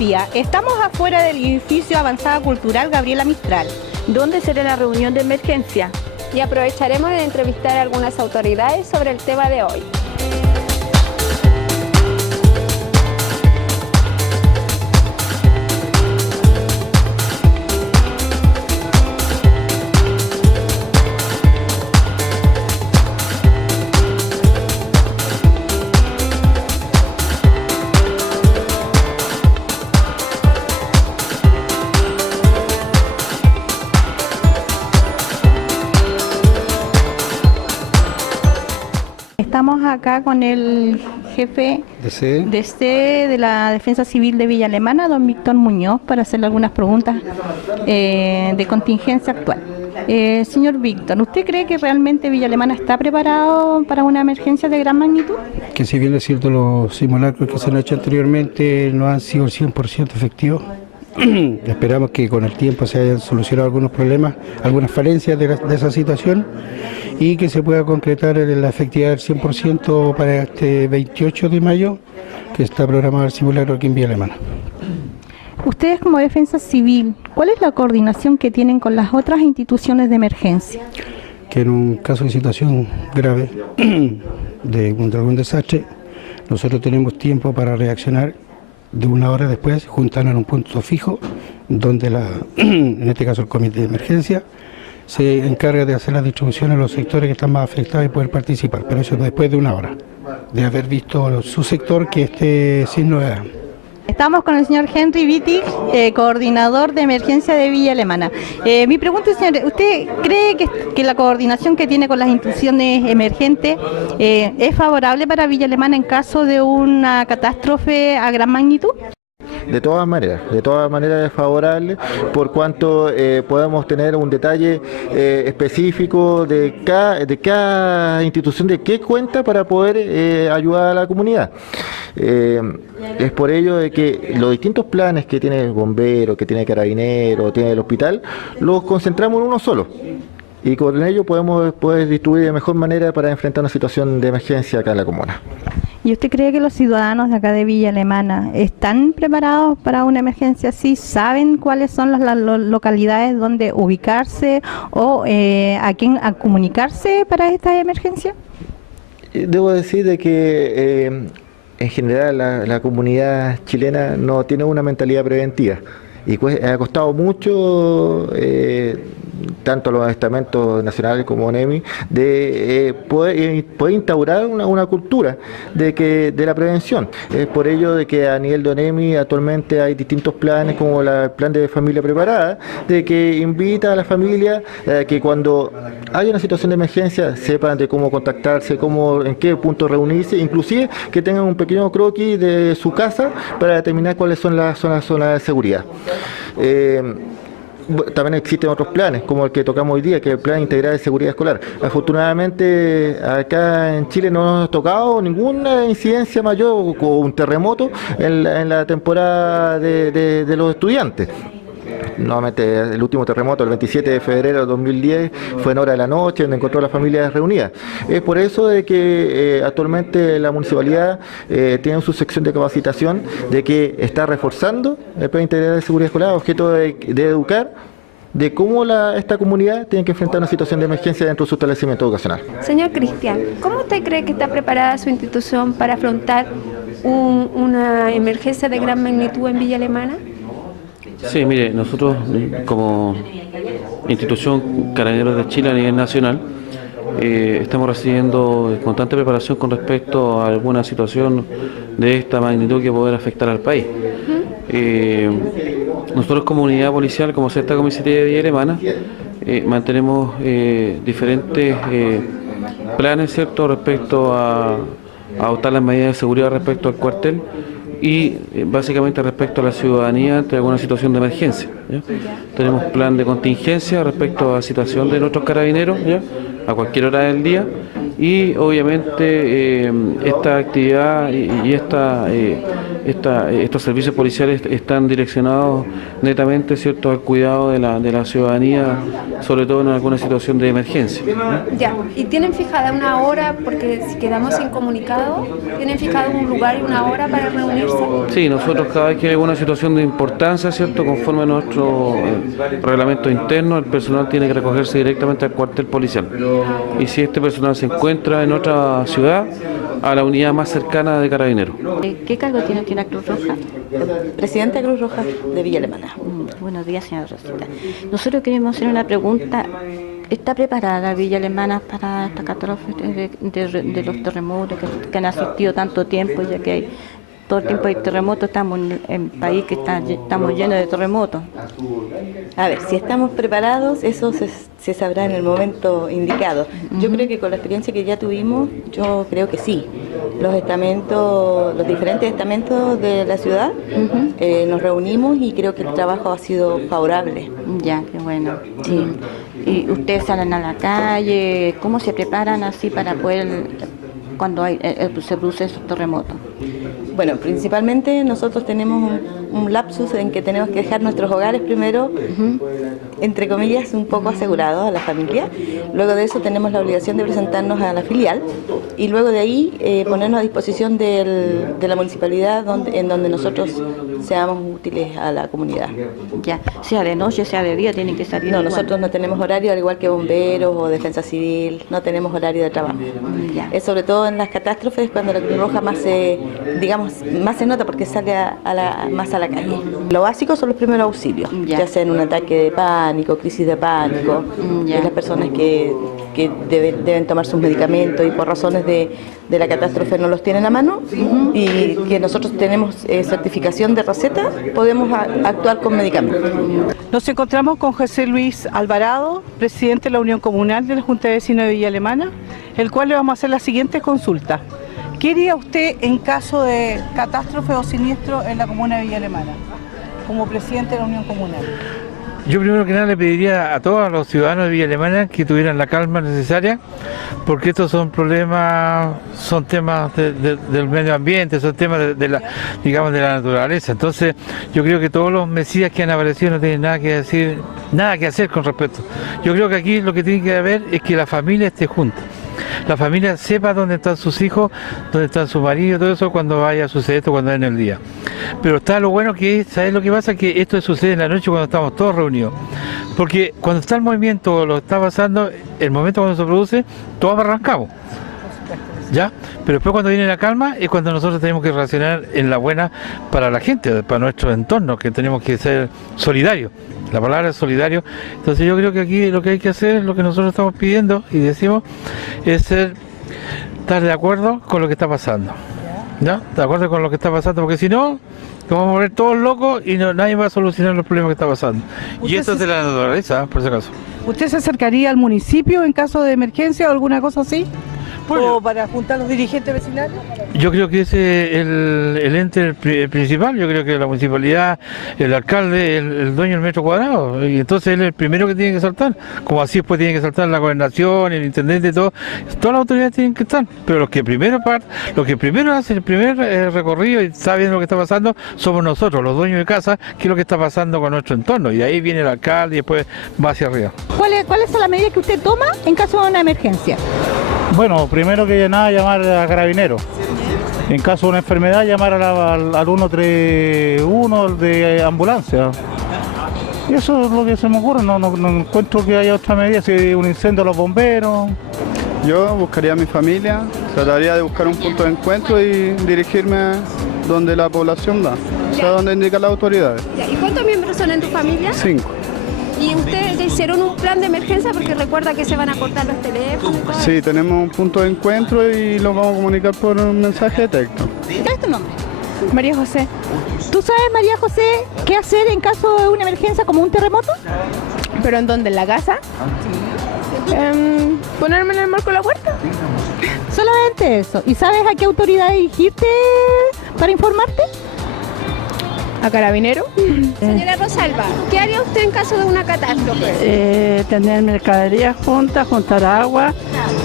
días. Estamos afuera del edificio Avanzada Cultural Gabriela Mistral. ¿Dónde será la reunión de emergencia? Y aprovecharemos de entrevistar a algunas autoridades sobre el tema de hoy. Estamos acá con el jefe de la Defensa Civil de Villa Alemana, don Víctor Muñoz, para hacerle algunas preguntas de contingencia actual. Señor Víctor, ¿usted cree que realmente Villa Alemana está preparado para una emergencia de gran magnitud? Que si bien es cierto, los simulacros que se han hecho anteriormente no han sido el 100% efectivos. Esperamos que con el tiempo se hayan solucionado algunos problemas, algunas falencias de esa situación y que se pueda concretar la efectividad del 100% para este 28 de mayo, que está programado el simulacro aquí en Villa Alemana. Ustedes como Defensa Civil, ¿cuál es la coordinación que tienen con las otras instituciones de emergencia? Que en un caso de situación grave, de algún desastre, nosotros tenemos tiempo para reaccionar de una hora después, juntarnos en un punto fijo, donde en este caso el comité de emergencia se encarga de hacer la distribución a los sectores que están más afectados y poder participar, pero eso después de una hora, de haber visto su sector que esté sin novedad. Estamos con el señor Henry Wittig, coordinador de emergencia de Villa Alemana. Mi pregunta es, señor, ¿usted cree que la coordinación que tiene con las instituciones emergentes es favorable para Villa Alemana en caso de una catástrofe a gran magnitud? De todas maneras es favorable, por cuanto podemos tener un detalle específico de cada institución, de qué cuenta para poder ayudar a la comunidad. Es por ello de que los distintos planes que tiene el bombero, que tiene el carabinero, tiene el hospital, los concentramos en uno solo. Y con ello podemos distribuir de mejor manera para enfrentar una situación de emergencia acá en la comuna. ¿Y usted cree que los ciudadanos de acá de Villa Alemana están preparados para una emergencia así? ¿Saben cuáles son las localidades donde ubicarse o a quién comunicarse para esta emergencia? Debo decir de que en general la comunidad chilena no tiene una mentalidad preventiva y ha costado mucho tanto a los estamentos nacionales como ONEMI de poder instaurar una cultura de la prevención. Es por ello de que a nivel de ONEMI actualmente hay distintos planes, como el plan de familia preparada, de que invita a la familia que cuando hay una situación de emergencia sepan de cómo contactarse, en qué punto reunirse, inclusive que tengan un pequeño croquis de su casa para determinar cuáles son las zonas de seguridad. También existen otros planes, como el que tocamos hoy día, que es el Plan Integral de Seguridad Escolar. Afortunadamente, acá en Chile no nos ha tocado ninguna incidencia mayor o un terremoto en la temporada de los estudiantes. Nuevamente, el último terremoto, el 27 de febrero de 2010, fue en hora de la noche, donde encontró a las familias reunidas. Es por eso de que actualmente la municipalidad tiene su sección de capacitación, de que está reforzando el Plan Integral de Seguridad Escolar, objeto de educar de cómo esta comunidad tiene que enfrentar una situación de emergencia dentro de su establecimiento educacional. Señor Cristian, ¿cómo usted cree que está preparada su institución para afrontar una emergencia de gran magnitud en Villa Alemana? Sí, mire, nosotros como institución Carabineros de Chile a nivel nacional estamos recibiendo constante preparación con respecto a alguna situación de esta magnitud que pueda afectar al país. Nosotros como unidad policial, como sexta comisaría de Villa Alemana, mantenemos diferentes planes, ¿cierto?, respecto a adoptar las medidas de seguridad respecto al cuartel y básicamente respecto a la ciudadanía ante alguna situación de emergencia, ¿ya? Tenemos plan de contingencia respecto a la situación de nuestros carabineros, ¿ya?, a cualquier hora del día, y obviamente esta actividad y esta estos servicios policiales están direccionados netamente, ¿cierto?, al cuidado de la ciudadanía, sobre todo en alguna situación de emergencia. Ya, ¿y tienen fijada una hora? Porque si quedamos incomunicados, ¿tienen fijado un lugar y una hora para reunirse? Sí, nosotros cada vez que hay alguna situación de importancia, ¿cierto?, conforme a nuestro reglamento interno, el personal tiene que recogerse directamente al cuartel policial. Y si este personal se encuentra en otra ciudad, a la unidad más cercana de Carabineros. ¿Qué cargo tiene aquí en la Cruz Roja? Presidenta de Cruz Roja de Villa Alemana. Buenos días, señora Rosita. Nosotros queremos hacer una pregunta. ¿Está preparada Villa Alemana para esta catástrofe de los terremotos que han asistido tanto tiempo, ya que hay todo el tiempo hay terremotos? Estamos en un país que estamos llenos de terremotos. A ver, si estamos preparados, eso se sabrá en el momento indicado. Yo creo que con la experiencia que ya tuvimos, yo creo que sí. Los diferentes estamentos de la ciudad, nos reunimos y creo que el trabajo ha sido favorable. Ya, qué bueno. Sí. ¿Y ustedes salen a la calle? ¿Cómo se preparan así para poder, cuando se produce esos terremotos? Bueno, principalmente nosotros tenemos un lapsus en que tenemos que dejar nuestros hogares primero, entre comillas, un poco asegurados a la familia. Luego de eso tenemos la obligación de presentarnos a la filial y luego de ahí ponernos a disposición de la municipalidad en donde nosotros seamos útiles a la comunidad. Ya, sea de noche, sea de día, tienen que salir. No, nosotros no tenemos horario, al igual que bomberos o defensa civil, no tenemos horario de trabajo. Ya. Es sobre todo en las catástrofes cuando la Cruz Roja más se nota porque sale más a la calle. Lo básico son los primeros auxilios, ya sea en un ataque de pánico, crisis de pánico, las personas que deben tomar sus medicamentos y por razones de la catástrofe no los tienen a mano y que nosotros tenemos certificación de receta, podemos actuar con medicamentos. Nos encontramos con José Luis Alvarado, presidente de la Unión Comunal de la Junta de Vecinos de Villa Alemana, el cual le vamos a hacer la siguiente consulta. ¿Qué haría usted en caso de catástrofe o siniestro en la comuna de Villa Alemana, como presidente de la Unión Comunal? Yo primero que nada le pediría a todos los ciudadanos de Villa Alemana que tuvieran la calma necesaria, porque estos son problemas, son temas del medio ambiente, son temas de la naturaleza. Entonces yo creo que todos los mesías que han aparecido no tienen nada que decir, nada que hacer con respecto. Yo creo que aquí lo que tiene que haber es que la familia esté junta. La familia sepa dónde están sus hijos, dónde están sus maridos, todo eso cuando vaya a suceder esto, cuando en el día. Pero está lo bueno que es, ¿sabes lo que pasa? Que esto sucede en la noche cuando estamos todos reunidos. Porque cuando está el movimiento, lo está pasando, el momento cuando se produce, todos arrancamos. ¿Ya? Pero después cuando viene la calma es cuando nosotros tenemos que reaccionar en la buena para la gente, para nuestro entorno, que tenemos que ser solidarios. La palabra es solidario. Entonces yo creo que aquí lo que hay que hacer, lo que nosotros estamos pidiendo y decimos, es estar de acuerdo con lo que está pasando. ¿Ya? De acuerdo con lo que está pasando, porque si no, nos vamos a volver todos locos y nadie va a solucionar los problemas que está pasando. Y esto es de la naturaleza, por si acaso. ¿Usted se acercaría al municipio en caso de emergencia o alguna cosa así? ¿O para juntar los dirigentes vecinales? Yo creo que ese es el ente principal. Yo creo que la municipalidad, el alcalde, el dueño del metro cuadrado, y entonces él es el primero que tiene que saltar, como así después tiene que saltar la gobernación, el intendente, todas las autoridades tienen que estar, pero los que primero hacen el primer recorrido y saben lo que está pasando somos nosotros, los dueños de casa, qué es lo que está pasando con nuestro entorno, y ahí viene el alcalde y después va hacia arriba. ¿Cuáles son las medidas que usted toma en caso de una emergencia? Bueno, primero que nada llamar a Carabineros. En caso de una enfermedad llamar al 131 de ambulancia. Y eso es lo que se me ocurre, no encuentro que haya otra medida, si hay un incendio a los bomberos. Yo buscaría a mi familia, trataría de buscar un punto de encuentro y dirigirme a donde la población da, o sea, donde indican las autoridades. ¿Y cuántos miembros son en tu familia? 5. ¿Y ustedes hicieron un plan de emergencia porque recuerda que se van a cortar los teléfonos y todo? Sí, tenemos un punto de encuentro y los vamos a comunicar por un mensaje de texto. ¿Cuál es tu nombre? María José. ¿Tú sabes, María José, qué hacer en caso de una emergencia como un terremoto? ¿Pero en dónde? ¿En la casa? Sí. ¿Ponerme en el marco de la puerta? Solamente eso. ¿Y sabes a qué autoridad dirigirte para informarte? ¿A Carabinero? Señora Rosalba, ¿qué haría usted en caso de una catástrofe? Tener mercadería junta, juntar agua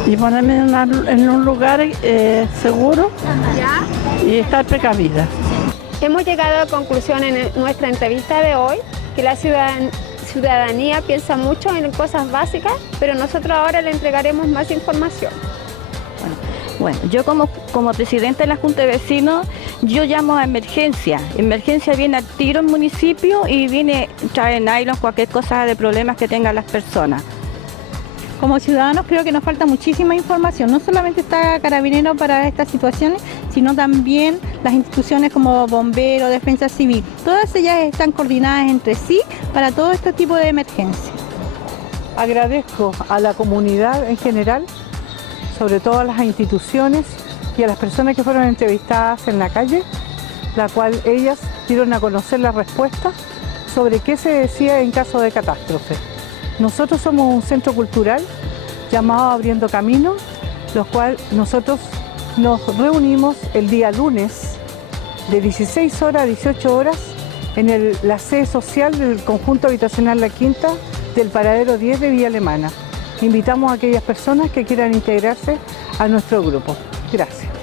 y ponerme en un lugar seguro y estar precavida. Hemos llegado a la conclusión en nuestra entrevista de hoy que la ciudadanía piensa mucho en cosas básicas, pero nosotros ahora le entregaremos más información. Bueno, yo como presidente de la Junta de Vecinos, yo llamo a emergencia. Emergencia viene al tiro en municipio y viene traer nylon, cualquier cosa de problemas que tengan las personas. Como ciudadanos creo que nos falta muchísima información, no solamente está Carabineros para estas situaciones, sino también las instituciones como Bomberos, Defensa Civil. Todas ellas están coordinadas entre sí para todo este tipo de emergencias. Agradezco a la comunidad en general, sobre todo a las instituciones y a las personas que fueron entrevistadas en la calle, la cual ellas dieron a conocer la respuesta sobre qué se decía en caso de catástrofe. Nosotros somos un centro cultural llamado Abriendo Camino, los cuales nosotros nos reunimos el día lunes de 16 horas a 18 horas en la sede social del conjunto habitacional La Quinta del paradero 10 de Villa Alemana. Invitamos a aquellas personas que quieran integrarse a nuestro grupo. Gracias.